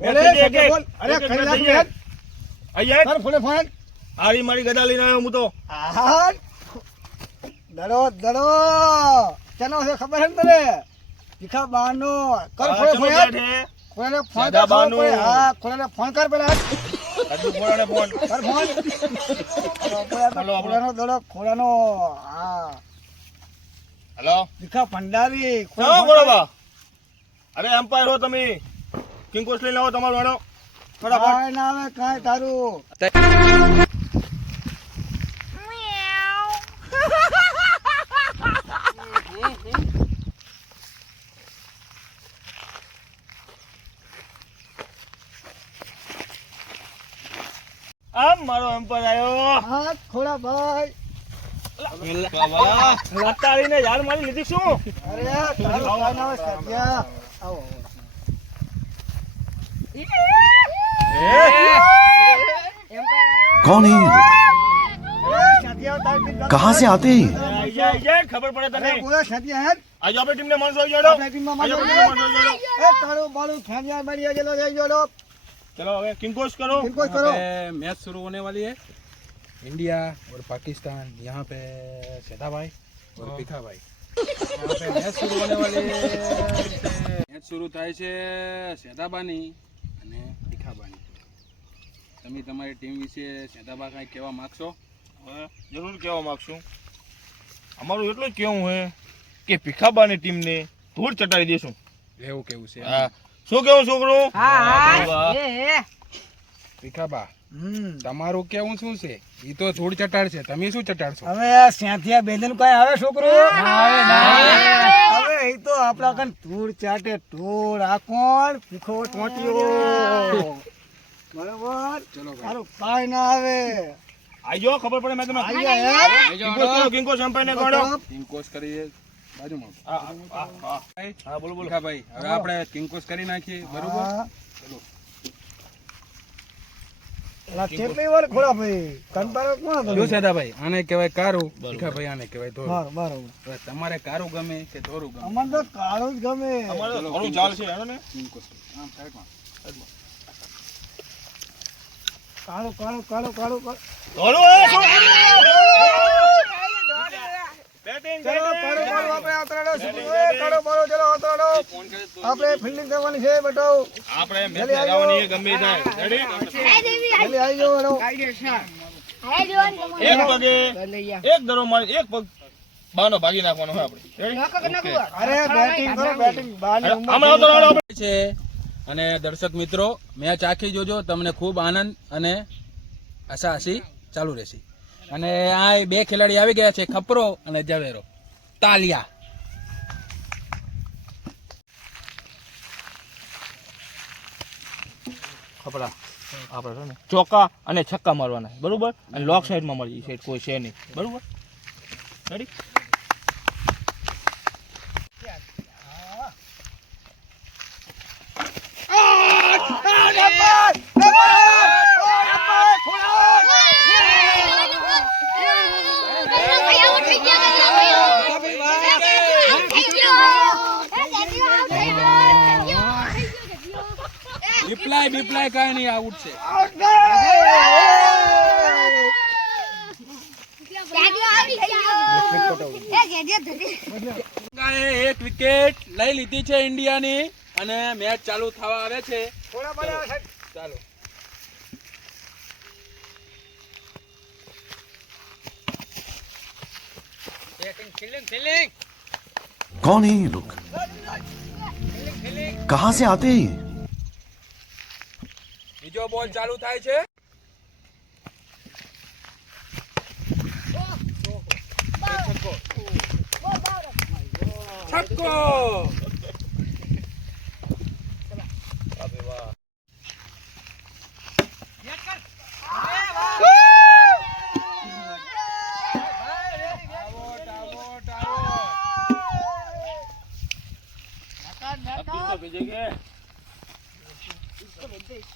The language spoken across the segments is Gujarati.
બોલ. અરે કરી નાખ યાર. અહીંયા તાર ફોને ફોન. આરી મારી ગદા લઈને આવ્યો હું તો. આહાર. દડો. ચાલો છે ખબર છે ને તને? ભીખા બાનો. કર ફોને ફોન. કોઈને ફોન કર. હા, કોઈને ફોન કર પેલા. આજુ બોલાને ફોન કર ફોન. ખોળાનો દડો, ખોળાનો. હા. હેલો ભીખા ભંડારી. હા બોલો બા. અરે એમ્પાયર હો તમે. કિંગ કોસ્ટ લઈને આવો તમારો વાળો. ફટાફટ. કાંઈ ના આવે કાંઈ તારું. આમ મારો એમ્પાયર આવ્યો. હા ખોળા ભાઈ. લતાડીને યાર મારી લીધી શું? અરે તારું કાંઈ ના આવે સત્યા. આવો. कौन है ये लोग? સત્યા તારી कहाँ से आते हैं ये? આઈ જાય ખબર પડે તને. અરે બોલા સત્યા હે. આજે આપણે ટીમને માણસો આવી જાડો. આપણી ટીમમાં માણસો આજે આવી આપણે ટીમમાં માણસો આવી જાડો. એ તારું બાળું ખેંચ્યા મારી આગળ જઈ જોડો. चलो હવે કિંગ કોસ્ટ કરો. इनको करो. मैच शुरू होने वाली है इंडिया और पाकिस्तान यहाँ पे सेधा भाई और भीखा भाई यहाँ पे मैच शुरू होने वाली है मैच शुरू થાય છે સેધાબાની અને ભીખાબાની તમે તમારી ટીમ વિશે સેધાબા કાંઈ કહેવા માંગશો? હવે જરૂર કહેવા માંગશું. અમારું એટલું જ કહેવું છે કે ભીખાબાની ટીમને ધૂળ ચટાડી દેશું. એવું કેવું છે હા શું કેવું છોકરું? ભીખાબા તમારું કેવું શું છે? ઈ તો ધૂળ ચટાડ છે, તમે શું ચટાડશો? હવે આ સ્યાંથિયા બેંધન કઈ આવે છોકરો? હવે એ તો આપડા કન ધૂળ ચાટે ધૂળ. આ કોણ? ભીખો ટોટિયો. બરોબર. ચલો ભાઈ તારું કાંઈ ના આવે. આઈ જાઓ ખબર પડે મેં તમને. આઈ જા યાર. કિંગ કોસ્ટ કરો, કિંગ કોસ્ટ એમ્પાયરને કાઢો. કિંગ કોસ કરી બાજુમાં હા બોલો બોલો. ભીખાભાઈ હવે આપણે કિંગ કોસ કરી નાખીએ બરોબર. હા. ચલો અલા, કેટલી વાર ખોળા ભાઈ કંટાળો કોણ હતો? જો સેધાભાઈ આને કહેવાય કારું, ભીખાભાઈ આને કહેવાય ધોરું. બરોબર. હવે તમારે કારું ગમે કે ધોરું ગમે? અમને તો કાળું જ ગમે. અમારે તો ઘણું ચાલ છે હેડો ને. કિંગ કોસ આમ સાઈડમાં. કાળું કાળું કાળું કાળું કાળું. ધોળું એ શું? બેટિંગ ચલો કાળું કાળું આપણે આતરાડો શીખવું. એ કાળું કાળું ચલો આતરાડો. આપણે ફિલ્ડિંગ કરવાની છે બેટો. આપણે મેચ લગાવવાની ગમે જાય. રેડી? જલ્દી આવી જાઓ હેડો. એક પગે એક દરો મારી એક પગ બાનો ભાગી નાખવાનો હોય આપણે. રેડી? અરે બેટિંગ કરો બેટિંગ. બાની ઉંમર આમાં આવતો રાડો આપણે. છે અને દર્શક મિત્રો મેચ આખી જોજો, તમને ખૂબ આનંદ અને આશા હસી ચાલુ રહેશે. અને આ બે ખેલાડી આવી ગયા છે, ખપરો અને ઝવેરો. તાલિયા. ખપરા આપણે છે ને ચોકા અને છક્કા મારવાના બરોબર. અને લોક સાઈડમાં મારી સાઈડ કોઈ છે નહીં બરોબર. રેડી? બીપ્લાય કાંઈ નહીં, આઉટ છે. એક વિકેટ લઈ લીધી છે ઇન્ડિયાની અને મેચ ચાલુ થવા આવે છે. ચાલો कौन है ये लोग? कहाँ से आते हैं ये? બીજો બોલ ચાલુ થાય છે. છક્કો.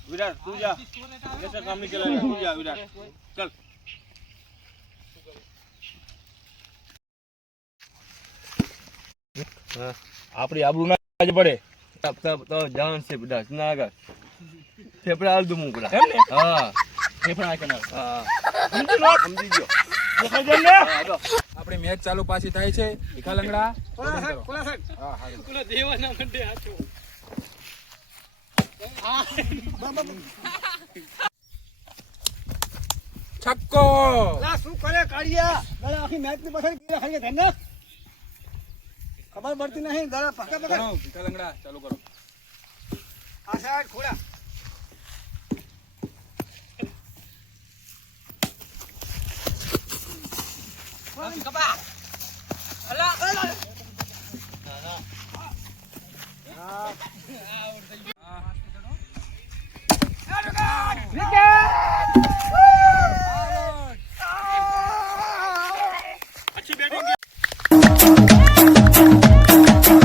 विराट तू जा, ऐसा काम नहीं चलेगा. तू जा विराट, चल. આપણી આબરૂ ના પડે. તો જાણ છે બધા ના આગળ ફેફડા અડધું મુકડા એમ ને હા ફેફડા આ કેનાલ હા સમજી લો સમજી ગયો દેખાય છે ને આપણી મેચ ચાલુ પાછી થાય છે ભીખા લંગડા ખોલા સાહેબ, ખોલા સાહેબ. હા હારું. છક્કો લા, શું કરે કાઢિયા? ગળા આખી મેચની પાછળ કીડા ખાઈ ગયા, ધ્યાન રાખ. ખબર પડતી નહીં, ગળા પકડ પકડ. કરો ભીખા લંગડા ચાલુ કરો. આ સાઈડ ખોલા.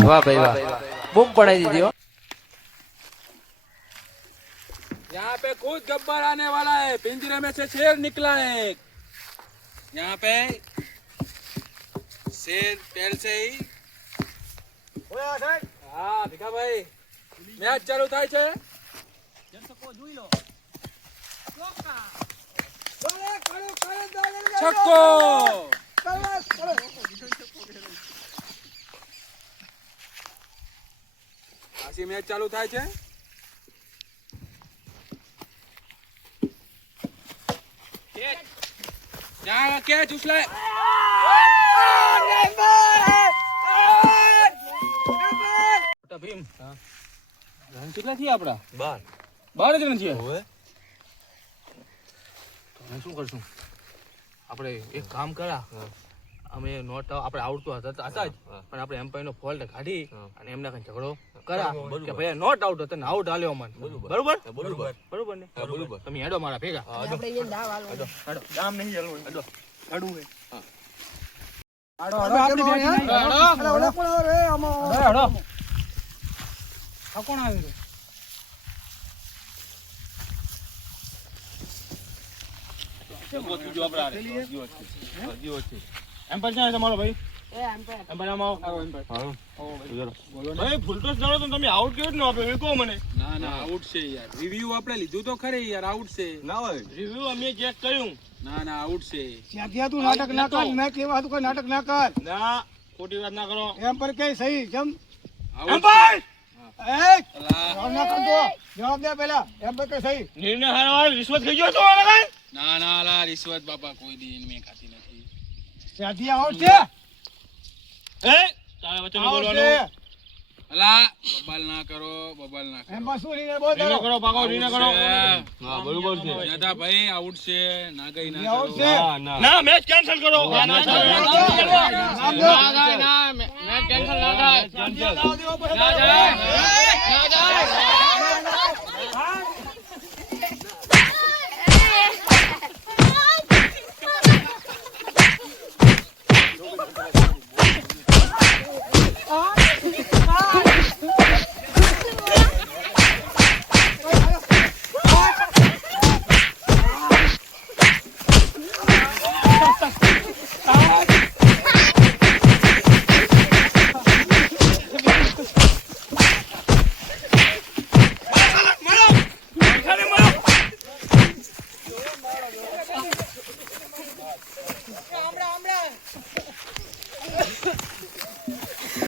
वाह भाई वाह बूम पढ़ाई दीदी हो यहाँ पे खुद गब्बर आने वाला है पिंजरे में से शेर निकला है यहाँ पे शेर पहले से ही ખોલા સાહેબ. हाँ भीखा भाई मैच चालू થાય છે છક્કો પાછી મેચ ચાલુ થાય છે ત્યાં કેચ ઉછલાય મોટા ભીમ રન કેટલા થયા આપડા 12 જ રન થયા હવે શું કરશું આપણે એક કામ કરા અમે નોટ આપણે આઉટ તો હતા જ પણ આપણે એમ્પાયર નો ફોલ્ટ કાઢી અને એમના કઈ ઝઘડો કરા કે ભાઈ નોટ આઉટ હતો ને આઉટ હાલ્યો મન બરોબર બરોબર ને તમે હેડો મારા ભેગા દામ નહીં ચાલવું હેડો હેડું હે આપણી બેટિંગ નહીં. અલા, ઓલા કોણ આવે રે આમાં? આ કોણ આવે છે એમ્પાયર છે તમારો ભાઈ એમ્પાયર આમ આવો ભાઈ ફૂલટોસ જાણો તો તમે આઉટ કેવું ન આપ્યો એ કહો મને ના ના આઉટ છે યાર રિવ્યુ આપણે લીધું તો ખરી યાર આઉટ છે ના હોય રિવ્યુ અમે ચેક કર્યું ના ના આઉટ છે ત્યાંથી તું નાટક ના કર. મેચ એવા હતું કોઈ નાટક ના કર. ના ખોટી વાત ના કરો એમ પર કઈ સહી જમ. આઉટ એમ્પાયર એ અલા, જવાબ ના કરતો. જવાબ દે પહેલા. એમ પર કઈ સહી. નિર્ણય હારવાર રિશ્વત થઈ ગયો તો આને કાંઈ? ના ના અલા રિશ્વત બાપા કોઈ દી મેં ખાતી નથી ત્યાંથી આઉટ છે. એ તારા વચ્ચે આઉટ છે. બોલવાનું અલા બબાલ ના કરો એમ પર શું નહીં બોલ નિર્ણય કરો પાકો નિર્ણય કરો હા બરોબર છે દાદા ભાઈ આઉટ છે ના ગઈ ના આઉટ કરો છે. ના મેચ કેન્સલ કરો નામ દો. મેચ કેન્સલ ના થાય ના જાય.